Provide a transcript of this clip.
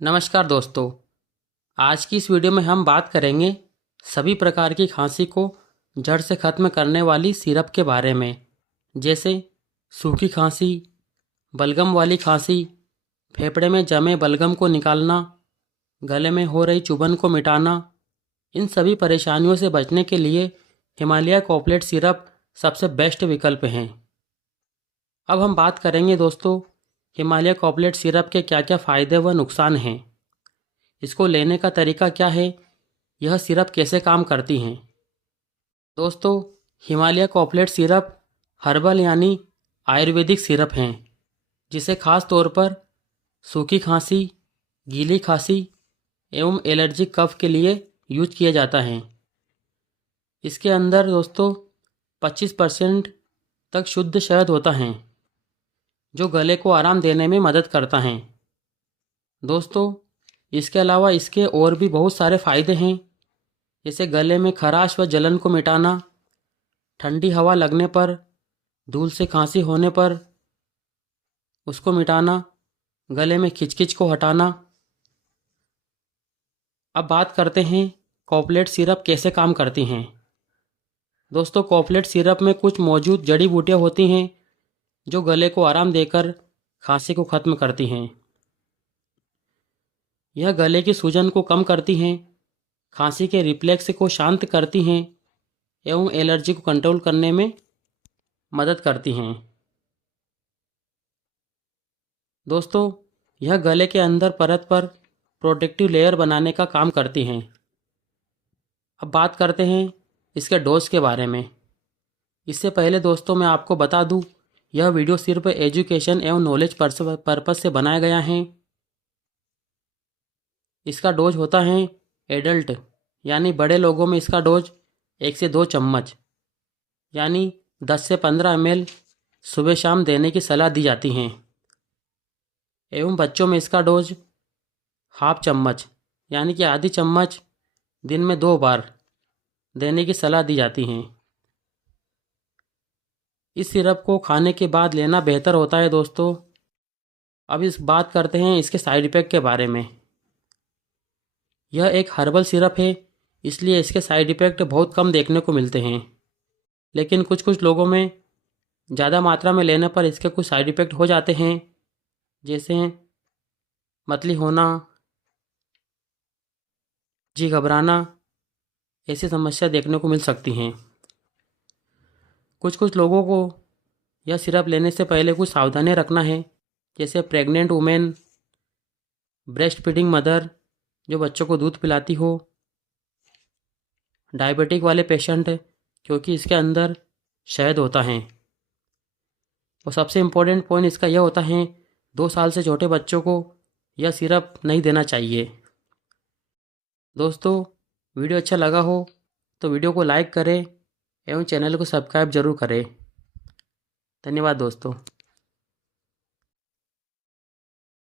नमस्कार दोस्तों। आज की इस वीडियो में हम बात करेंगे सभी प्रकार की खांसी को जड़ से ख़त्म करने वाली सिरप के बारे में, जैसे सूखी खांसी, बलगम वाली खांसी, फेफड़े में जमे बलगम को निकालना, गले में हो रही चुभन को मिटाना। इन सभी परेशानियों से बचने के लिए हिमालय कॉपलेट सिरप सबसे बेस्ट विकल्प हैं। अब हम बात करेंगे दोस्तों, हिमालय कॉपलेट सिरप के क्या क्या फ़ायदे व नुकसान हैं, इसको लेने का तरीका क्या है, यह सिरप कैसे काम करती हैं। दोस्तों, हिमालय कॉपलेट सिरप हर्बल यानी आयुर्वेदिक सिरप हैं, जिसे खास तौर पर सूखी खांसी, गीली खांसी एवं एलर्जिक कफ के लिए यूज किया जाता है। इसके अंदर दोस्तों 25% तक शुद्ध शहद होता है, जो गले को आराम देने में मदद करता है। दोस्तों, इसके अलावा इसके और भी बहुत सारे फ़ायदे हैं, जैसे गले में खराश व जलन को मिटाना, ठंडी हवा लगने पर, धूल से खांसी होने पर उसको मिटाना, गले में खिचखिच को हटाना। अब बात करते हैं कॉपलेट सिरप कैसे काम करती हैं। दोस्तों, कॉपलेट सिरप में कुछ मौजूद जड़ी बूटियाँ होती हैं जो गले को आराम देकर खांसी को ख़त्म करती हैं। यह गले की सूजन को कम करती हैं, खांसी के रिफ्लेक्स को शांत करती हैं एवं एलर्जी को कंट्रोल करने में मदद करती हैं। दोस्तों, यह गले के अंदर परत पर प्रोटेक्टिव लेयर बनाने का काम करती हैं। अब बात करते हैं इसके डोज के बारे में। इससे पहले दोस्तों मैं आपको बता दूं, यह वीडियो सिर्फ एजुकेशन एवं नॉलेज पर्पस से बनाया गया है। इसका डोज होता है एडल्ट यानी बड़े लोगों में इसका डोज 1 से 2 चम्मच यानी 10 से 15 ml सुबह शाम देने की सलाह दी जाती है, एवं बच्चों में इसका डोज हाफ चम्मच यानी कि आधी चम्मच दिन में 2 बार देने की सलाह दी जाती है। इस सिरप को खाने के बाद लेना बेहतर होता है। दोस्तों, अब इस बात करते हैं इसके साइड इफ़ेक्ट के बारे में। यह एक हर्बल सिरप है, इसलिए इसके साइड इफ़ेक्ट बहुत कम देखने को मिलते हैं, लेकिन कुछ कुछ लोगों में ज़्यादा मात्रा में लेने पर इसके कुछ साइड इफ़ेक्ट हो जाते हैं, जैसे मतली होना, जी घबराना, ऐसी समस्या देखने को मिल सकती हैं। कुछ कुछ लोगों को यह सिरप लेने से पहले कुछ सावधानियां रखना है, जैसे pregnant women, breast feeding mother जो बच्चों को दूध पिलाती हो, डायबिटिक वाले पेशेंट, क्योंकि इसके अंदर शहद होता है। और सबसे इम्पोर्टेंट पॉइंट इसका यह होता है, 2 साल से छोटे बच्चों को यह सिरप नहीं देना चाहिए। दोस्तों, वीडियो अच्छा लगा हो तो वीडियो को लाइक करें एवं चैनल को सब्सक्राइब जरूर करें। धन्यवाद दोस्तों।